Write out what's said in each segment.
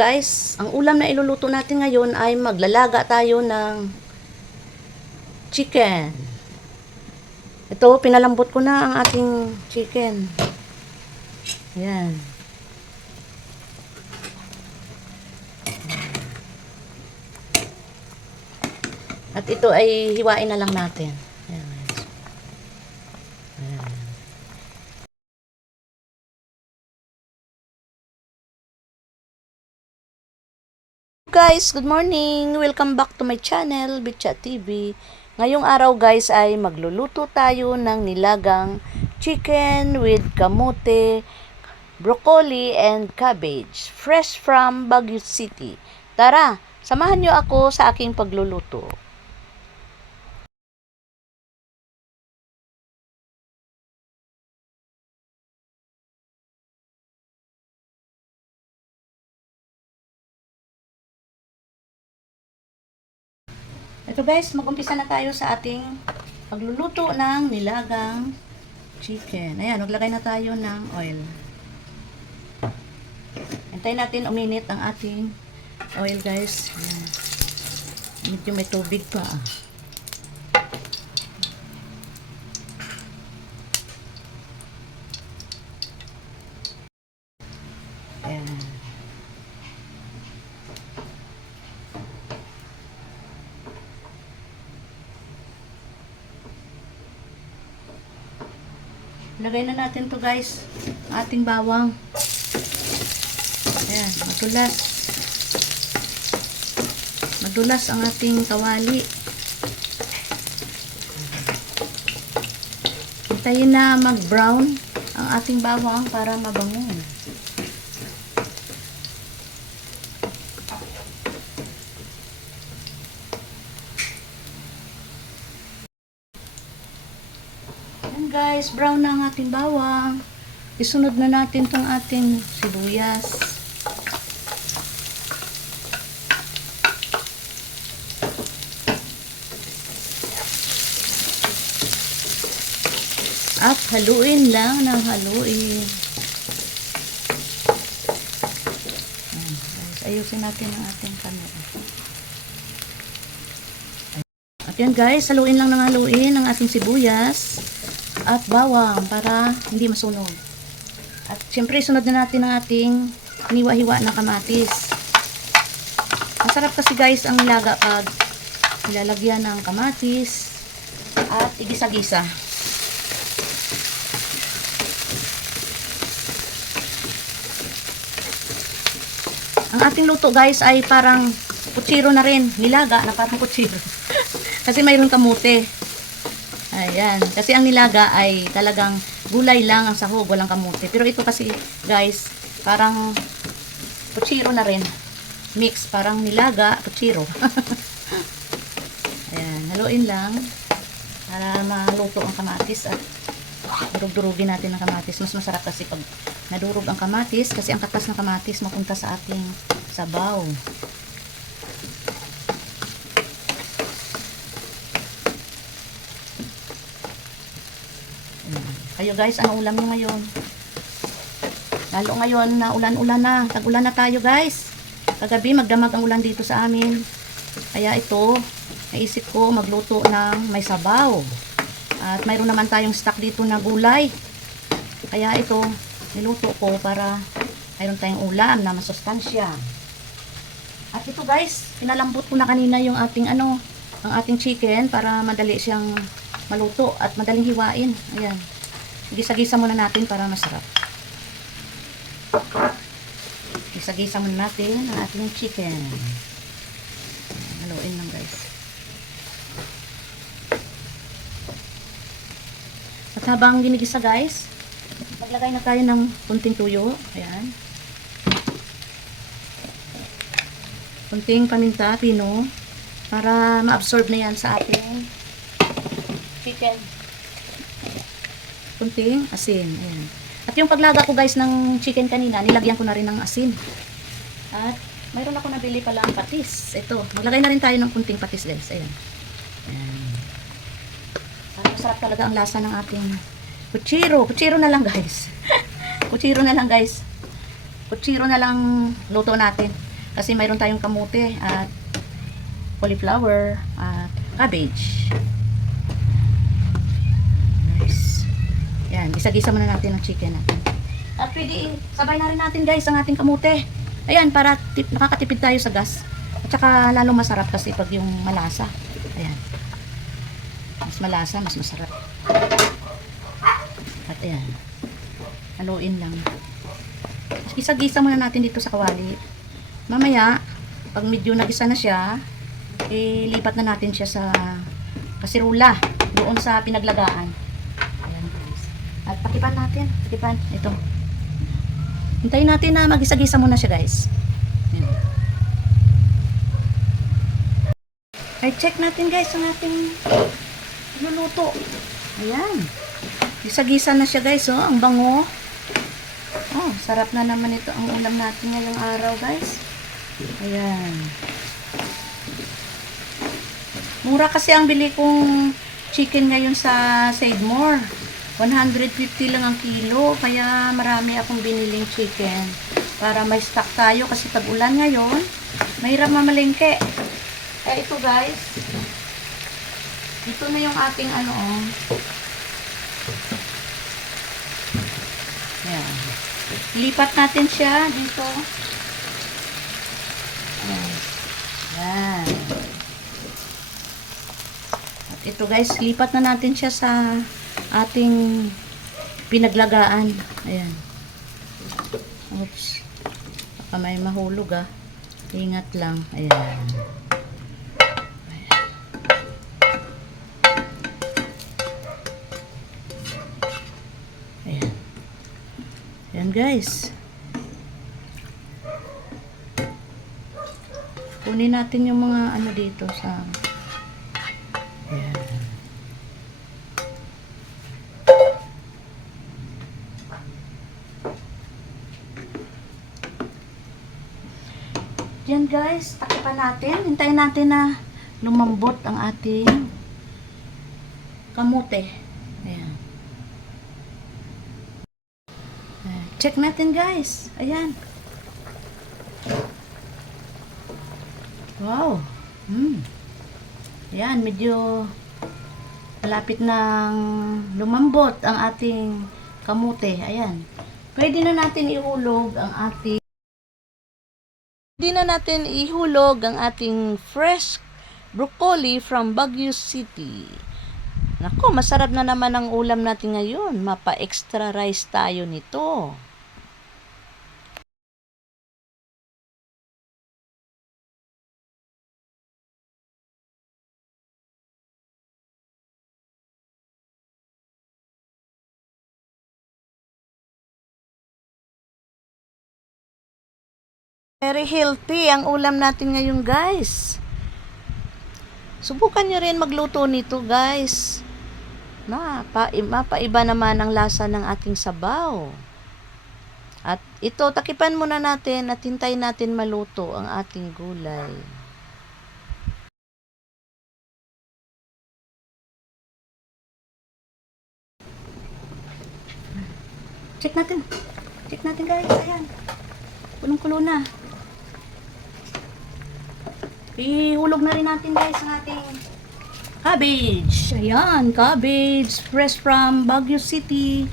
guys, ang ulam na iluluto natin ngayon ay maglalaga tayo ng chicken. Ito, pinalambot ko na ang ating chicken. Ayan. At ito ay hiwain na lang natin. Ayan. Ayan. Guys, good morning! Welcome back to my channel, Bitchat TV. Ngayong araw guys ay magluluto tayo ng nilagang chicken with kamote, broccoli, and cabbage. Fresh from Baguio City. Tara, samahan nyo ako sa aking pagluluto. Ito guys, mag-umpisa na tayo sa ating pagluluto ng nilagang chicken. Ayan, maglagay na tayo ng oil. Antayin natin uminit ang ating oil guys. Ayan. Medyo may tubig pa. Ayan. Lagay na natin to guys, ating bawang. Ayan, madulas. Madulas ang ating kawali. Hintayin na mag-brown ang ating bawang para mabango. Guys, brown na ang ating bawang. Isunod na natin tong ating sibuyas. At haluin lang ng haluin. Ayusin natin ang ating camera. At yan guys, haluin lang ng haluin ang ating sibuyas at bawang para hindi masunog. At syempre sunod na natin ang ating hiniwa-hiwa na kamatis. Masarap kasi guys ang nilaga pag nilalagyan ng kamatis at igisa-gisa. Ang ating luto guys ay parang kutsiro na rin, nilaga na parang kutsiro. Kasi mayroon kamote. Ayan, kasi ang nilaga ay talagang gulay lang ang sahog, walang kamote. Pero ito kasi guys, parang kutsiro na rin. Mix, parang nilaga, kutsiro. Ayan, haluin lang para maluto ang kamatis at durug-durugin natin ang kamatis. Mas masarap kasi pag nadurog ang kamatis kasi ang katas ng kamatis mapunta sa ating sabaw. Kayo guys, ano ulam nyo ngayon? Lalo ngayon na ulan-ulan na. Tag-ulan na tayo guys. Kagabi magdamag ang ulan dito sa amin. Kaya ito, naisip ko magluto ng may sabaw. At mayroon naman tayong stock dito na gulay. Kaya ito, niluto ko para mayroon tayong ulam na masustansya. At ito guys, pinalambot ko na kanina yung ating ang ating chicken para madali siyang maluto at madaling hiwain. Ayan. Gisa-gisa muna natin para masarap. Gisa-gisa muna natin ang ating chicken. Haluin lang guys. At habang ginigisa guys, maglagay na tayo ng kunting tuyo. Ayan. Kunting paminta, pino, para ma-absorb na yan sa ating chicken. Kunting asin. Ayan. At yung paglaga ko guys ng chicken kanina, nilagyan ko na rin ng asin. At mayroon ako nabili palang patis. Ito, maglagay na rin tayo ng kunting patis guys. Ayan. Ayan. Masarap talaga ang lasa ng ating kutsiro. Kutsiro na lang guys. Kutsiro na lang guys. Kutsiro na lang luto natin. Kasi mayroon tayong kamote at cauliflower at cabbage. Nice. Yan, gisa-gisa muna natin ang chicken natin. At pwede sabay na rin natin guys ang ating kamote. Ayan, para nakakatipid tayo sa gas. At saka lalong masarap kasi pag yung malasa. Ayan. Mas malasa, mas masarap. At ayan. Haluin lang. Gisa-gisa muna natin dito sa kawali. Mamaya, pag medyo nagisa na siya, ilipat na natin siya sa kasirula. Doon sa pinaglagaan. Ayan guys. At takipan natin. Takipan. Ito. Hintayin natin na magisa-gisa muna siya guys. Ayan. Ay, check natin guys ang ating luluto. Ayan. Gisa-gisa na siya guys. Oh, ang bango. Oh, sarap na naman ito ang ulam natin ngayong araw guys. Ayan. Mura kasi ang bili kong chicken ngayon sa Saidmore. 150 lang ang kilo. Kaya marami akong biniling chicken. Para may stock tayo kasi tag-ulan ngayon. Mahirap mamalengke. Eh ito guys. Ito na yung ating ano oh. Ayan. Lipat natin siya dito. Ayan. Ayan. At ito guys, lipat na natin siya sa ating pinaglagaan. Ayan. Oops. Baka may mahulog ah. Ingat lang. Ayan. Ayan. Ayan guys. Kunin natin yung mga ano dito sa ayan. Yan guys, takipan natin. Hintayin natin na lumambot ang ating kamote. Ayan. Check natin guys. Ayan. Wow. Ayan, medyo malapit nang lumambot ang ating kamote. Ayan. Pwede na natin ihulog ang ating fresh broccoli from Baguio City. Nako, masarap na naman ang ulam natin ngayon. Mapa-extra rice tayo nito. Very healthy ang ulam natin ngayon guys. Subukan nyo rin magluto nito guys. Mapaiba naman ang lasa ng ating sabaw. At ito, takipan muna natin at hintayin natin maluto ang ating gulay. Check natin. Check natin guys. Ayan. Kulong-kulo na. Ihulog na rin natin guys ang ating cabbage. Ayan, cabbage fresh from Baguio City.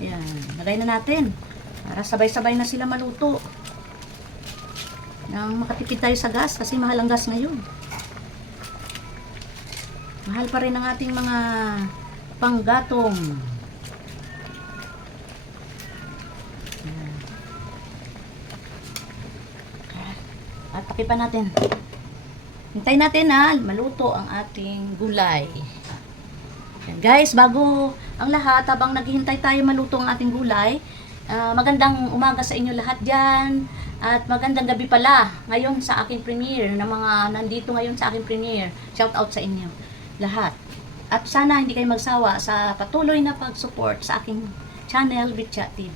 Ayan, lagay na natin para sabay-sabay na sila maluto. Nang makatipid tayo sa gas kasi mahal ang gas ngayon. Mahal pa rin ang ating mga panggatong. Ayan. At takipan natin. Hintayin natin na maluto ang ating gulay. Yan guys, bago ang lahat, habang naghihintay tayo maluto ang ating gulay, magandang umaga sa inyo lahat dyan. At magandang gabi pala ngayon sa aking premiere, na mga nandito ngayon sa aking premiere. Shout out sa inyo lahat. At sana hindi kayo magsawa sa patuloy na pag-support sa aking channel, Bitchat TV.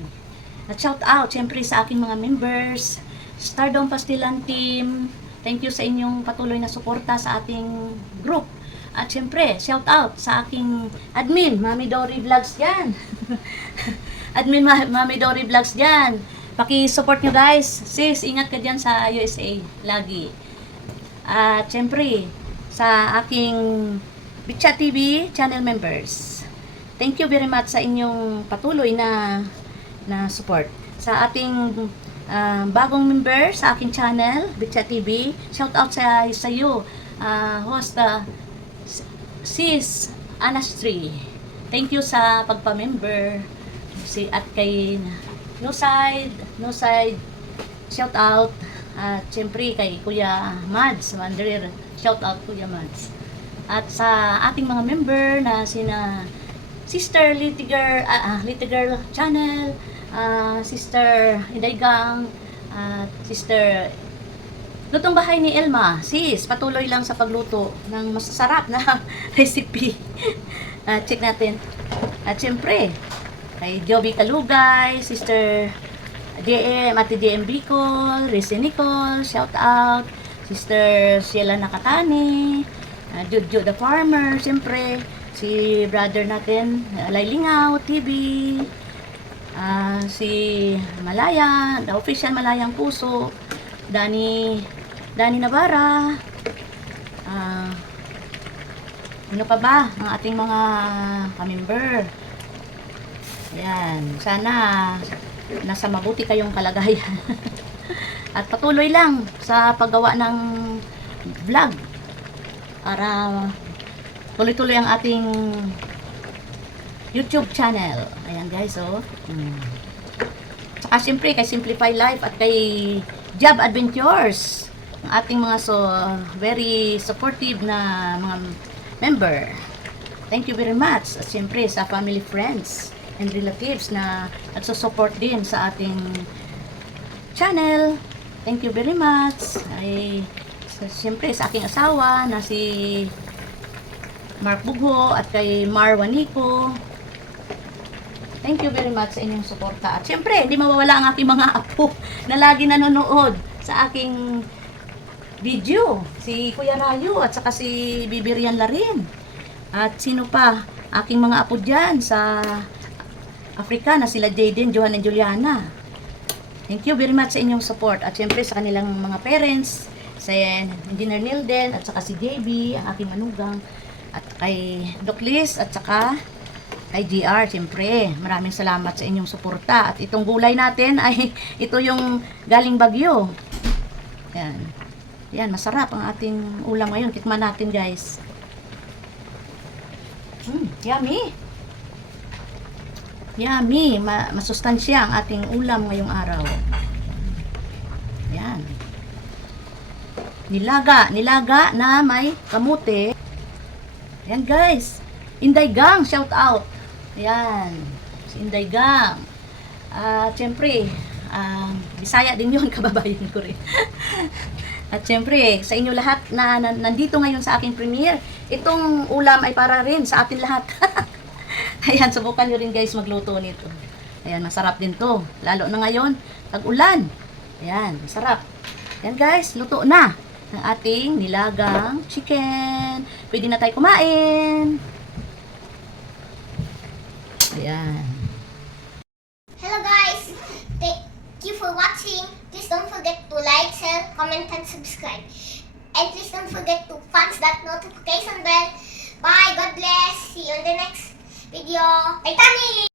At shout out syempre sa aking mga members, Stardom Pastilan Team. Thank you sa inyong patuloy na suporta sa ating group. At syempre, shout out sa aking admin, Mami Dory Vlogs dyan. Admin Mami Dory Vlogs dyan. Paki-support nyo guys. Sis, ingat ka dyan sa USA. Lagi. At syempre, sa aking Bitchat TV channel members. Thank you very much sa inyong patuloy na support. Sa ating bagong member sa aking channel, Bitchat TV, shout out sa iyo, host Sis Anastri. Thank you sa pagpa-member. At kay No Side, shout out. At syempre kay Kuya Mads Wanderer, shout out Kuya Mads. At sa ating mga member na sina Sister Little Girl Channel, Sister Indaygang, Sister Lutong Bahay ni Elma. Sis, patuloy lang sa pagluto ng masasarap na recipe. Check natin. At syempre, kay Joby Kalugay, Sister DM, Ate DM Bicol, Rizzy Nicole, shout out. Sister Sheila Nakatani, Jude the Farmer, syempre, si brother natin, Laylingaw TV, si Malaya, the official Malayang Puso, Dani Navarra, ano pa ba, ang ating mga ka-member. Ayan, sana nasa mabuti kayong kalagayan. At patuloy lang sa paggawa ng vlog para tuloy-tuloy ang ating YouTube channel. Ayan guys, oh. Saka siyempre kay Simplify Life at kay Job Adventures, ang ating mga very supportive na mga member. Thank you very much. At siyempre sa family, friends, and relatives na nagsusupport din sa ating channel. Thank you very much. Siyempre sa aking asawa na si Mark Bugho at kay Mar Wanico. Thank you very much sa inyong suporta. At siyempre, hindi mawawala ang aking mga apo na lagi nanonood sa aking video. Si Kuya Rayo at saka si Bibirian Larin. At sino pa? Aking mga apo dyan sa Africa na sila Jaden, Johan, and Juliana. Thank you very much sa inyong support. At syempre sa kanilang mga parents, sa Engineer Nilden, at saka si JB, ang aking manugang, at kay Doc Liz, at saka kay GR, syempre. Maraming salamat sa inyong suporta. At itong gulay natin ay ito yung galing Bagyo. Yan. Yan, masarap ang ating ulam ngayon. Tikman natin guys. Yummy! Yummy, masustansya ang ating ulam ngayong araw. Yan. Nilaga na may kamote. Yan guys. Indaygang, shout out. Yan. Si Indaygang. Siyempre, Bisaya din yun, kababayan ko rin. At siyempre, sa inyo lahat na nandito ngayon sa aking premiere, itong ulam ay para rin sa atin lahat. Ayan, subukan nyo rin guys magluto nito. Ayan, masarap din to. Lalo na ngayon, tag-ulan. Ayan, masarap. Ayan guys, luto na ang ating nilagang chicken. Pwede na tayo kumain. Ayan. Hello guys! Thank you for watching. Please don't forget to like, share, comment, and subscribe. And please don't forget to punch that notification bell. Bye! God bless! See you in the next video. Bye, Tani!